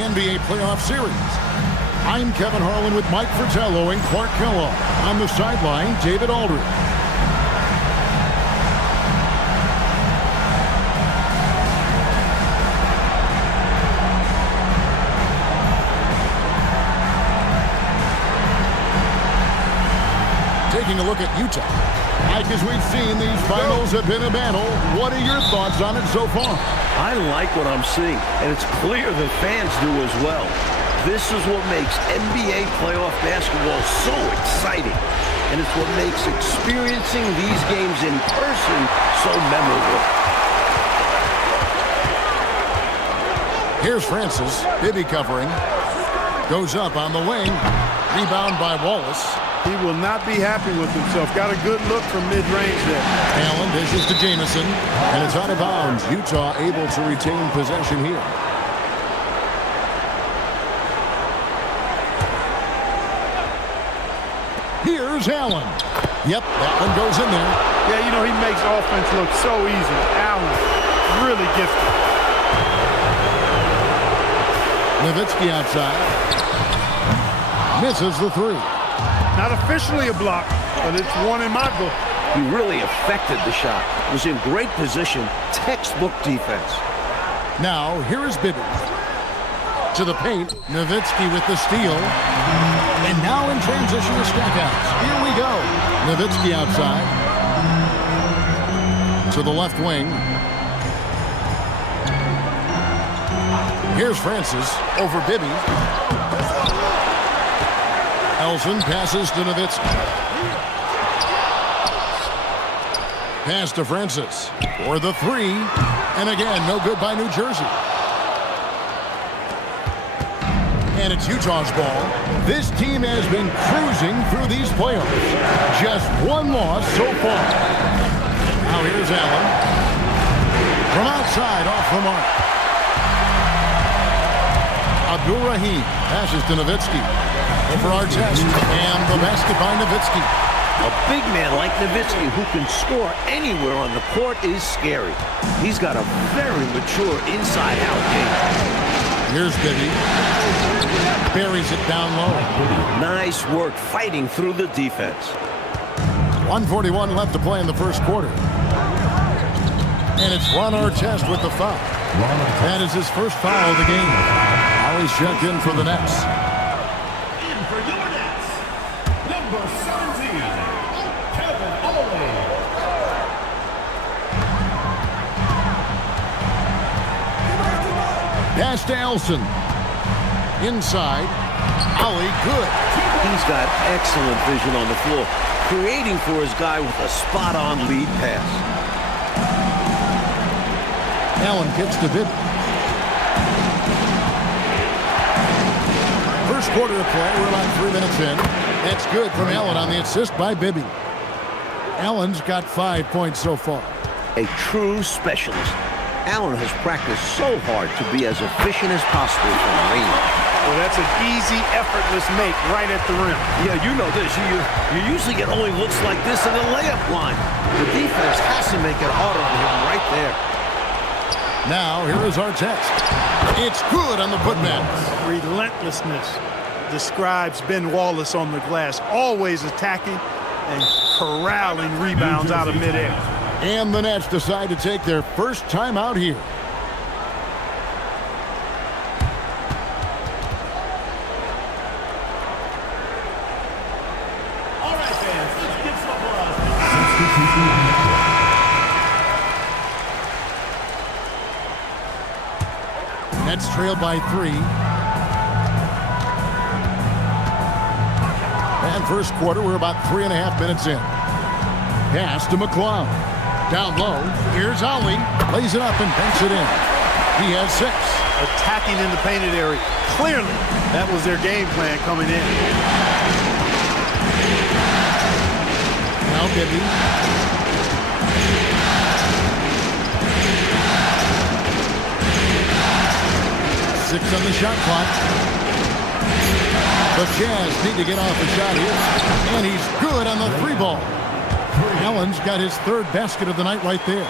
NBA playoff series. I'm Kevin Harlan with Mike Fratello and Clark Kellogg. On the sideline, David Aldridge. Taking a look at Utah. Mike, as we've seen, these finals have been a battle. What are your thoughts on it so far? I like what I'm seeing, and it's clear the fans do as well. This is what makes NBA playoff basketball so exciting, and it's what makes experiencing these games in person so memorable. Here's Francis. Bibby covering. Goes up on the wing. Rebound by Wallace. He will not be happy with himself. Got a good look from mid-range there. Allen dishes to Jamison, and it's out of bounds. Utah able to retain possession here. Here's Allen. Yep, that one goes in there. Yeah, you know, he makes offense look so easy. Allen, really gifted. Nowitzki outside. Misses the three. Not officially a block, but it's one in my book. He really affected the shot. Was in great position. Textbook defense. Now, here is Bibby. To the paint. Nowitzki with the steal. And now in transition to Stackhouse. Here we go. Nowitzki outside. To the left wing. Here's Francis over Bibby. Elson passes to Nowitzki. Pass to Francis for the three. And again, no good by New Jersey. And it's Utah's ball. This team has been cruising through these playoffs. Just one loss so far. Now here's Allen. From outside, off the mark. Abdul-Rahim passes to Nowitzki. Over Artest, and the basket by Nowitzki. A big man like Nowitzki who can score anywhere on the court is scary. He's got a very mature inside-out game. Here's Bibby. Buries it down low. Nice work fighting through the defense. 1:41 left to play in the first quarter. And it's Ron Artest with the foul. That is his first foul of the game. Always checked in for the Nets. Pass to Elson. Inside. Ollie, good. He's got excellent vision on the floor, creating for his guy with a spot-on lead pass. Allen kicks to Bibby. First quarter of play. We're about 3 minutes in. That's good from Allen on the assist by Bibby. Allen's got 5 points so far. A true specialist. Allen has practiced so hard to be as efficient as possible from range. Well, that's an easy, effortless make right at the rim. Yeah, you know this. You usually get only looks like this in the layup line. The defense has to make it harder on him right there. Now, here is Artest. It's good on the putback. Relentlessness describes Ben Wallace on the glass. Always attacking and corralling rebounds out of midair. And the Nets decide to take their first time out here. All right, fans, let's get some applause. Nets trail by 3. And first quarter, we're about 3.5 minutes in. Pass to McClung. Down low, here's Ollie. Lays it up and banks it in. He has 6. Attacking in the painted area. Clearly, that was their game plan coming in. Now Bibby. 6 on the shot clock. The Jazz need to get off the shot here. And he's good on the 3 ball. Allen's got his 3rd basket of the night right there.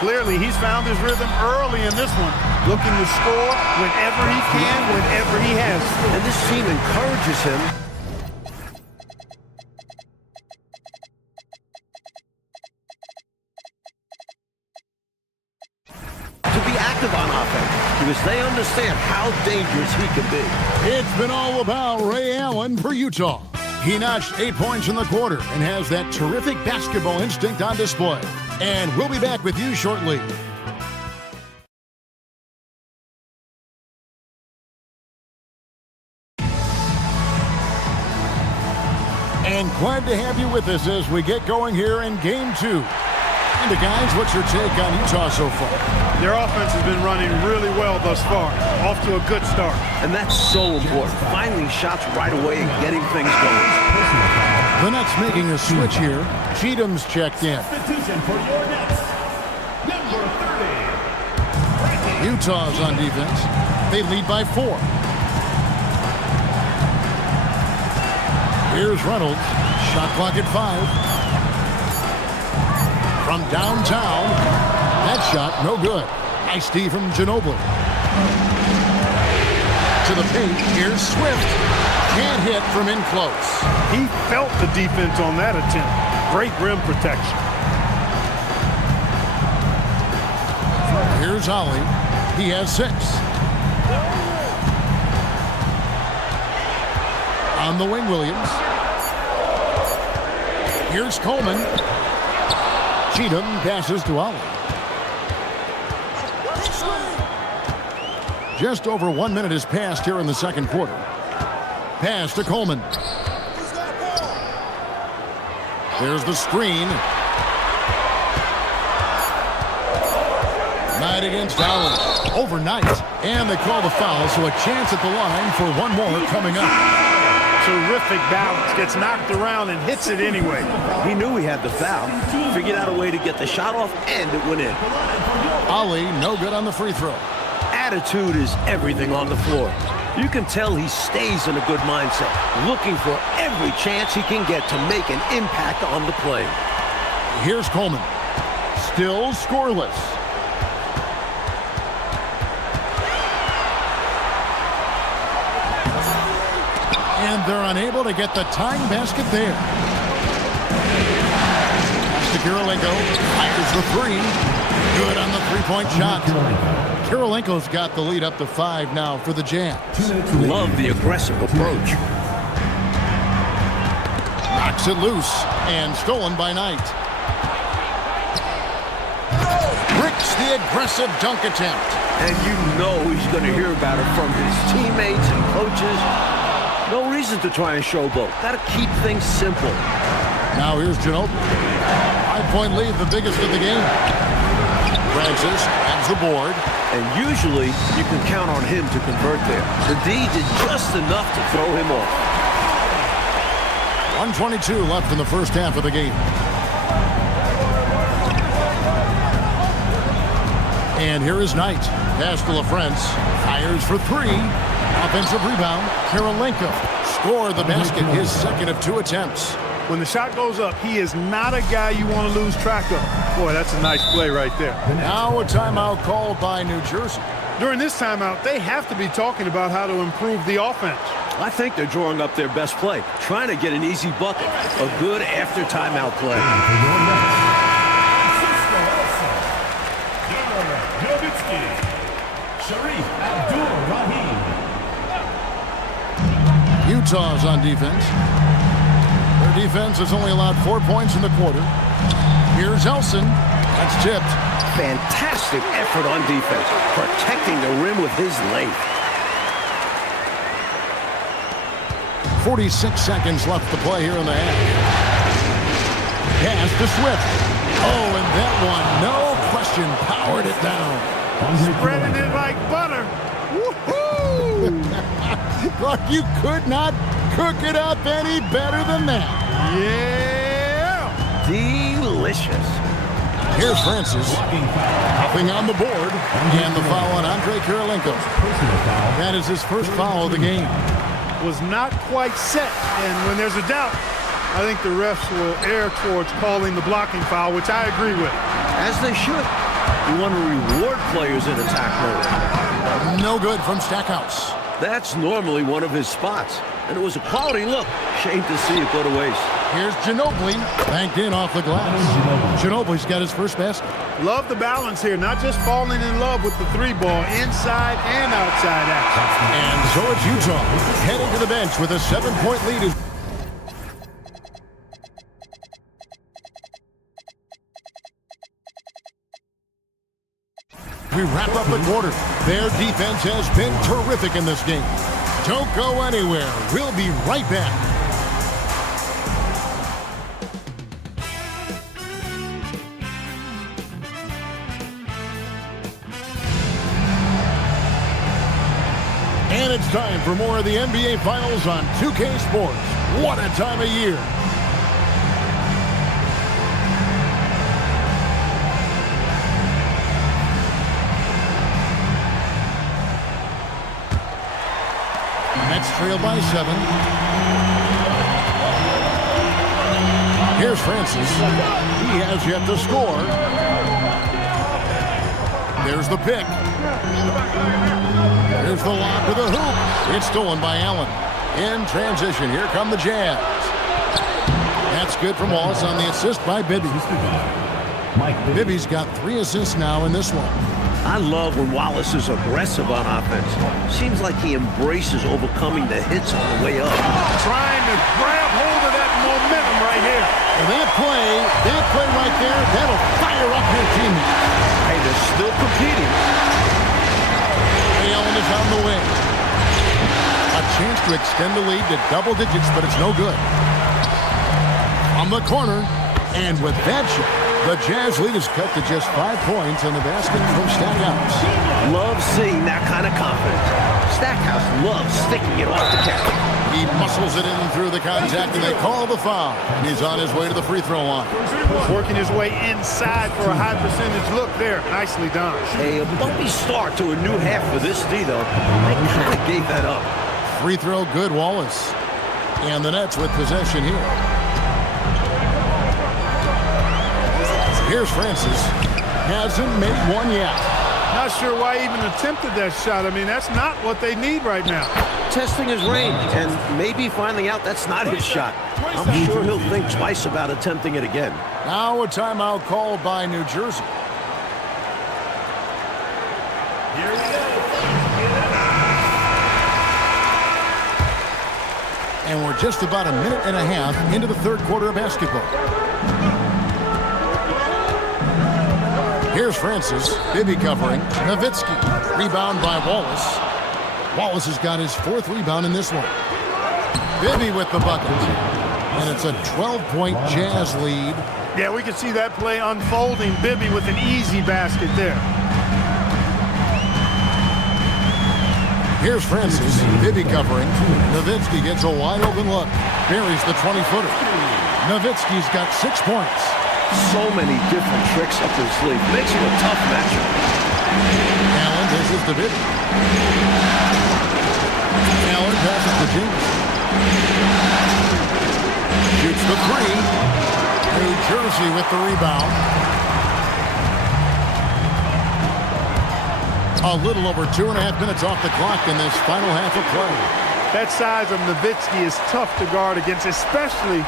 Clearly, he's found his rhythm early in this one. looking to score whenever he can, whenever he has to. And this team encourages him to be active on offense because they understand how dangerous he can be. It's been all about Ray Allen for Utah. He notched 8 points in the quarter and has that terrific basketball instinct on display. And we'll be back with you shortly. And glad to have you with us as we get going here in Game 2. And guys, what's your take on Utah so far? Their offense has been running really well thus far. Off to a good start. And that's so important. Finding shots right away and getting things going. The Nets making a switch here. Cheatham's checked in. Substitution for your Nets. Number 30. Utah's on defense. They lead by 4. Here's Reynolds. Shot clock at 5. From downtown. That shot, no good. Nice D from Ginobili. To the paint. Here's Swift. Can't hit from in close. He felt the defense on that attempt. Great rim protection. Here's Ollie. He has 6. On the wing, Williams. Here's Coleman. Cheatham passes to Ollie. Just over 1 minute has passed here in the second quarter. Pass to Coleman. There's the screen. Knight against Ollie. Overnight. And they call the foul, so a chance at the line for one more coming up. Terrific balance. Gets knocked around and hits it anyway. He knew he had the foul. Figured out a way to get the shot off, and it went in. Ollie, no good on the free throw. Attitude is everything on the floor. You can tell he stays in a good mindset, looking for every chance he can get to make an impact on the play. Here's Coleman. Still scoreless. And they're unable to get the tying basket there. Pass to Kirilenko. Fires the 3. Good on the three-point shot. Kirilenko's got the lead up to 5 now for the Jazz. Love the aggressive approach. Knocks it loose and stolen by Knight. Bricks the aggressive dunk attempt. And you know he's going to hear about it from his teammates and coaches. No reason to try and showboat. Got to keep things simple. Now here's Ginobili. 5-point lead, the biggest of the game. Francis grabs the board. And usually you can count on him to convert there. The D did just enough to throw him off. 1:22 left in the first half of the game. And here is Knight. Pass to LaFrance. Fires for 3. Offensive rebound. Kirilenko scored the basket, his second of 2 attempts. When the shot goes up, he is not a guy you want to lose track of. Boy, that's a nice play right there. Now a timeout called by New Jersey. During this timeout, they have to be talking about how to improve the offense. I think they're drawing up their best play, trying to get an easy bucket. A good after timeout play. Utah's on defense. Their defense has only allowed 4 points in the quarter. Here's Elson. That's tipped. Fantastic effort on defense, protecting the rim with his length. 46 seconds left to play here in the half. Pass to Swift. Oh, and that one, no question, powered it down. Spreading it like butter. Woohoo! Look, you could not cook it up any better than that. Yeah! Delicious. Here's Francis. Hopping on the board. And the foul on Andre Kirilenko. That is his first foul of the game. Was not quite set, and when there's a doubt, I think the refs will err towards calling the blocking foul, which I agree with. As they should. You want to reward players in attack mode. No good from Stackhouse. That's normally one of his spots. And it was a quality look. Shame to see it go to waste. Here's Ginobili, banked in off the glass. Ginobili's got his first basket. Love the balance here, not just falling in love with the three ball, inside and outside action. And so it's Utah, heading to the bench with a 7-point lead. We wrap up the quarter. Their defense has been terrific in this game. Don't go anywhere. We'll be right back. And it's time for more of the NBA Finals on 2K Sports. What a time of year. Nets trail by 7. Here's Francis. He has yet to score. There's the pick. There's the lob to the hoop. It's stolen by Allen. In transition, here come the Jazz. That's good from Wallace on the assist by Bibby. Bibby's got 3 assists now in this one. I love when Wallace is aggressive on offense. Seems like he embraces overcoming the hits on the way up. Trying to grab hold of that momentum right here. And that play right there, that'll fire up your teammates. Hey, they're still competing. Allen is on the wing. A chance to extend the lead to double digits, but it's no good. On the corner, and with that shot, the Jazz lead is cut to just 5 points in the basket from Stackhouse. Love seeing that kind of confidence. Stackhouse loves sticking it off the cap. He muscles it in through the contact, and they call the foul. And he's on his way to the free throw line. Working his way inside for a high percentage look there. Nicely done. A bumpy start to a new half for this D, though. I kind of gave that up. Free throw good, Wallace. And the Nets with possession here. Here's Francis. Hasn't made one yet. Not sure why he even attempted that shot. I mean, that's not what they need right now. Testing his range and maybe finding out that's not his shot. I'm sure he'll think twice about attempting it again. Now a timeout called by New Jersey. Here we go. And we're just about a minute and a half into the third quarter of basketball. Here's Francis. Bibby covering. Nowitzki. Rebound by Wallace. Wallace has got his 4th rebound in this one. Bibby with the bucket. And it's a 12-point Jazz lead. Yeah, we can see that play unfolding. Bibby with an easy basket there. Here's Francis. Bibby covering. Nowitzki gets a wide-open look. Buries the 20-footer. Nowitzki's got 6 points. So many different tricks up his sleeve. Makes him a tough matchup. Allen dishes to Bibby. Allen passes to James. Shoots the 3. New Jersey with the rebound. A little over 2.5 minutes off the clock in this final half of play. That size of Nowitzki is tough to guard against, especially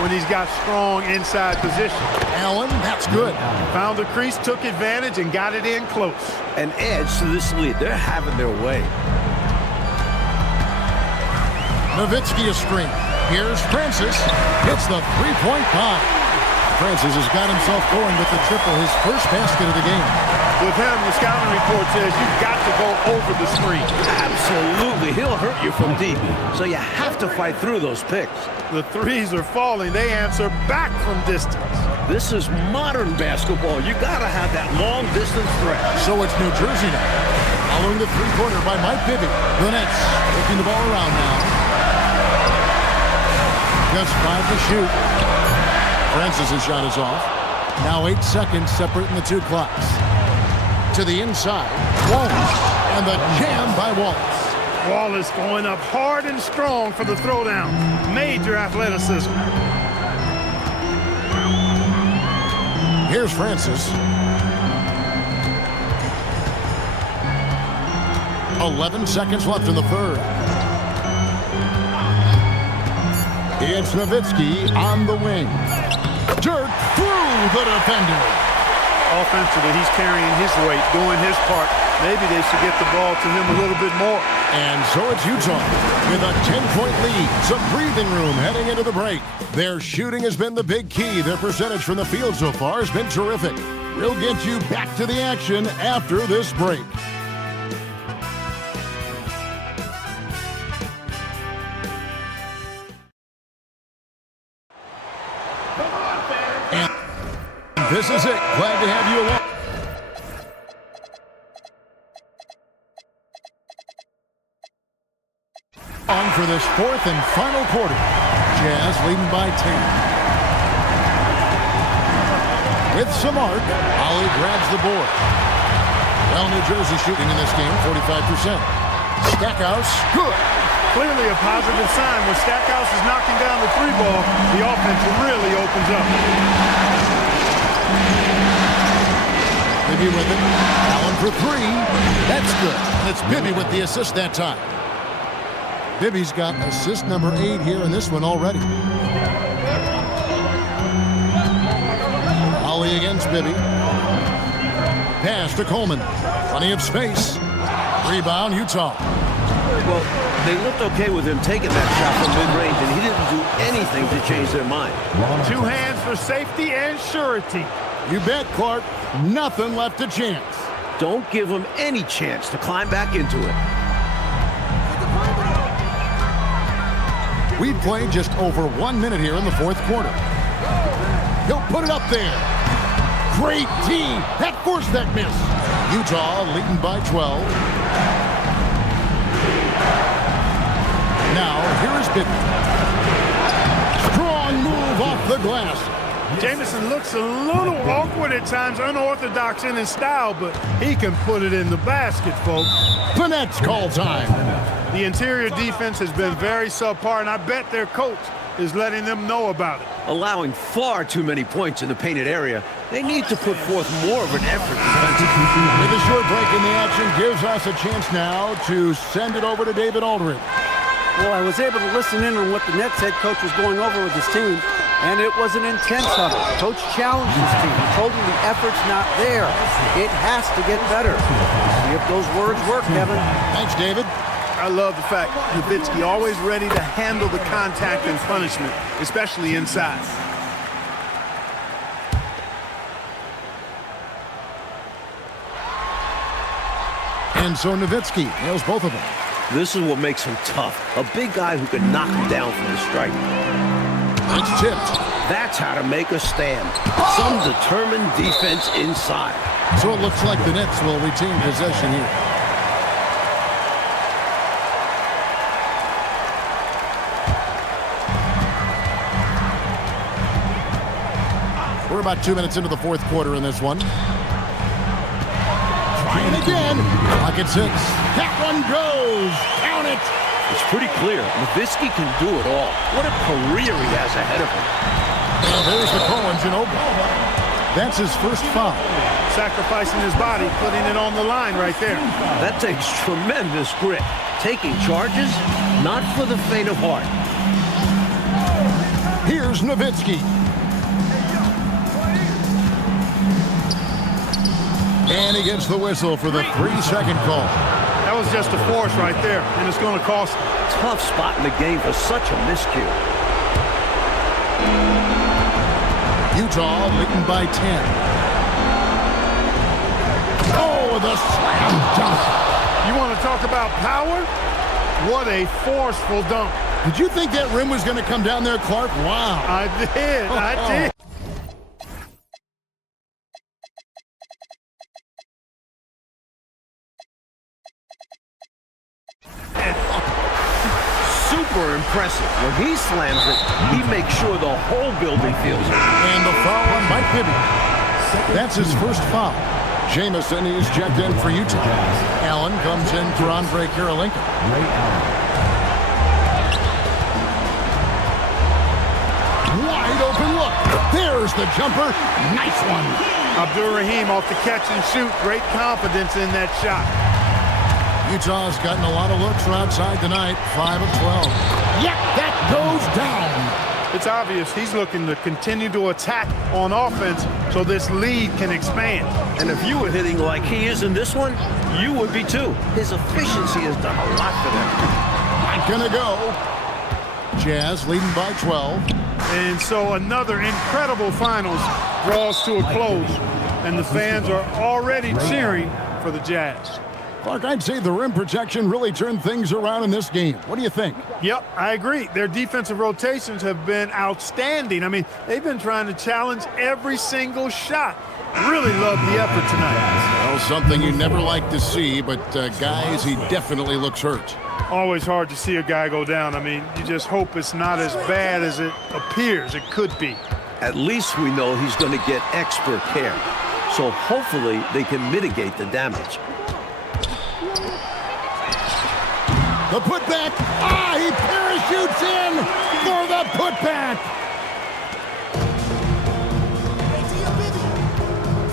when he's got strong inside position. Allen, that's good. Found the crease, took advantage, and got it in close. An edge to this lead. They're having their way. Nowitzki a screen. Here's Francis. Hits the 3-point pie. Francis has got himself going with the triple, his first basket of the game. With him, the scouting report says you've got to go over the screen. Absolutely. He'll hurt you from deep. So you have to fight through those picks. The threes are falling. They answer back from distance. This is modern basketball. You got to have that long-distance threat. So it's New Jersey now. Following the three-pointer by Mike Bibby. The Nets taking the ball around now. Just 5 to shoot. Francis' shot is off. Now 8 seconds separating the 2 clocks. To the inside. Wallace. And the jam by Wallace. Wallace going up hard and strong for the throwdown. Major athleticism. Here's Francis. 11 seconds left in the third. It's Nowitzki on the wing. Dirt through the defender. Offensively, he's carrying his weight, doing his part. Maybe they should get the ball to him a little bit more. And so it's Utah with a 10-point lead. Some breathing room heading into the break. Their shooting has been the big key. Their percentage from the field so far has been terrific. We'll get you back to the action after this break. And this is it. Glad to have you along. On for this fourth and final quarter. Jazz leading by 10. With some arc, Ollie grabs the board. Well, New Jersey shooting in this game, 45%. Stackhouse, good. Clearly a positive sign. When Stackhouse is knocking down the three ball, the offense really opens up. Bibby with it. Allen for three. That's good. And it's Bibby with the assist that time. Bibby's got assist number 8 here in this one already. Ollie against Bibby. Pass to Coleman. Plenty of space. Rebound, Utah. Well, they looked okay with him taking that shot from mid-range, and he didn't do anything to change their mind. 2 hands for safety and surety. You bet, Clark. Nothing left to chance. Don't give him any chance to climb back into it. We've played just over 1 minute here in the fourth quarter. He'll put it up there. Great team. That forced that miss. Utah leading by 12. Now, here is Bibby. Strong move off the glass. Jamison looks a little awkward at times, unorthodox in his style, but he can put it in the basket, folks. Finette's call time. The interior defense has been very subpar, and I bet their coach is letting them know about it. Allowing far too many points in the painted area, they need to put forth more of an effort defensively. With a short break in the action, gives us a chance now to send it over to David Aldridge. Well, I was able to listen in on what the Nets head coach was going over with his team, and it was an intense huddle. Coach challenged his team. He told them the effort's not there. It has to get better. See if those words work, Kevin. Thanks, David. I love the fact Nowitzki always ready to handle the contact and punishment, especially inside. And so Nowitzki nails both of them. This is what makes him tough. A big guy who can knock him down from the strike. It's tipped. That's how to make a stand. Some determined defense inside. So it looks like the Nets will retain possession here. We're about 2 minutes into the fourth quarter in this one. Trying again. Clock at 6. That one goes. Count it. It's pretty clear. Nowitzki can do it all. What a career he has ahead of him. And there's the call on Ginobili. That's his first foul. Sacrificing his body, putting it on the line right there. That takes tremendous grit. Taking charges, not for the faint of heart. Here's Nowitzki. And he gets the whistle for the 3-second call. That was just a force right there, and it's going to cost him. Tough spot in the game for such a miscue. Utah leading by 10. Oh, the slam dunk. You want to talk about power? What a forceful dunk. Did you think that rim was going to come down there, Clark? Wow. I did. I did. Super impressive. When he slams it, he makes sure the whole building feels it. And the foul on Mike Bibby. That's his first foul. Jamison is checked in for Utah. Allen comes in for Andre Karolinka. Wide open look. There's the jumper. Nice one. Abdur Rahim off the catch and shoot. Great confidence in that shot. Utah's gotten a lot of looks from outside tonight. 5 of 12. Yep, that goes down. It's obvious he's looking to continue to attack on offense so this lead can expand. And if you were hitting like he is in this one, you would be too. His efficiency has done a lot for them. Not gonna go. Jazz leading by 12. And so another incredible finals draws to a close, and the fans are already cheering for the Jazz. Clark, I'd say the rim protection really turned things around in this game. What do you think? Yep, I agree. Their defensive rotations have been outstanding. I mean, they've been trying to challenge every single shot. Really love the effort tonight. Well, something you never like to see, but guys, he definitely looks hurt. Always hard to see a guy go down. I mean, you just hope it's not as bad as it appears it could be. At least we know he's going to get expert care. So hopefully they can mitigate the damage. The putback. Ah, he parachutes in for the putback.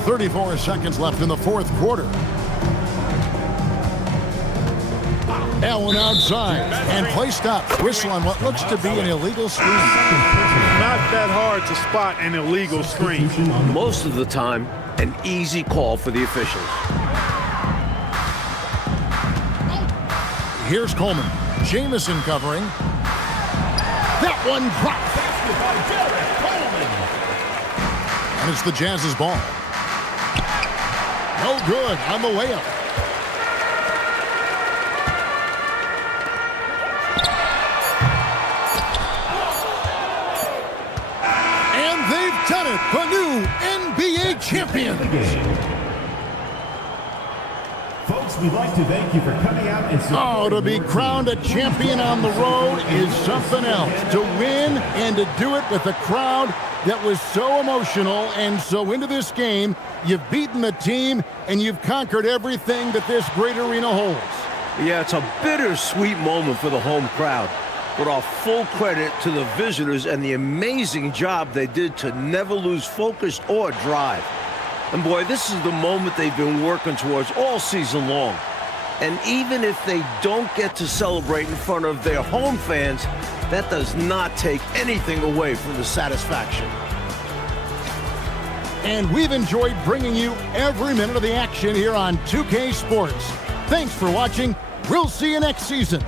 34 seconds left in the fourth quarter. Allen outside and play stopped. Whistle on what looks to be an illegal screen. Not that hard to spot an illegal screen. Most of the time, an easy call for the officials. Here's Coleman. Jamison covering. That one dropped. And it's the Jazz's ball. No good on the layup. And they've done it. The new NBA champions. Folks, we'd like to thank you for coming out and Oh, to be crowned a champion on the road is something else. To win and to do it with a crowd that was so emotional and so into this game. You've beaten the team and you've conquered everything that this great arena holds. Yeah, it's a bittersweet moment for the home crowd. But all full credit to the visitors and the amazing job they did to never lose focus or drive. And boy, this is the moment they've been working towards all season long. And even if they don't get to celebrate in front of their home fans, that does not take anything away from the satisfaction. And we've enjoyed bringing you every minute of the action here on 2K Sports. Thanks for watching. We'll see you next season.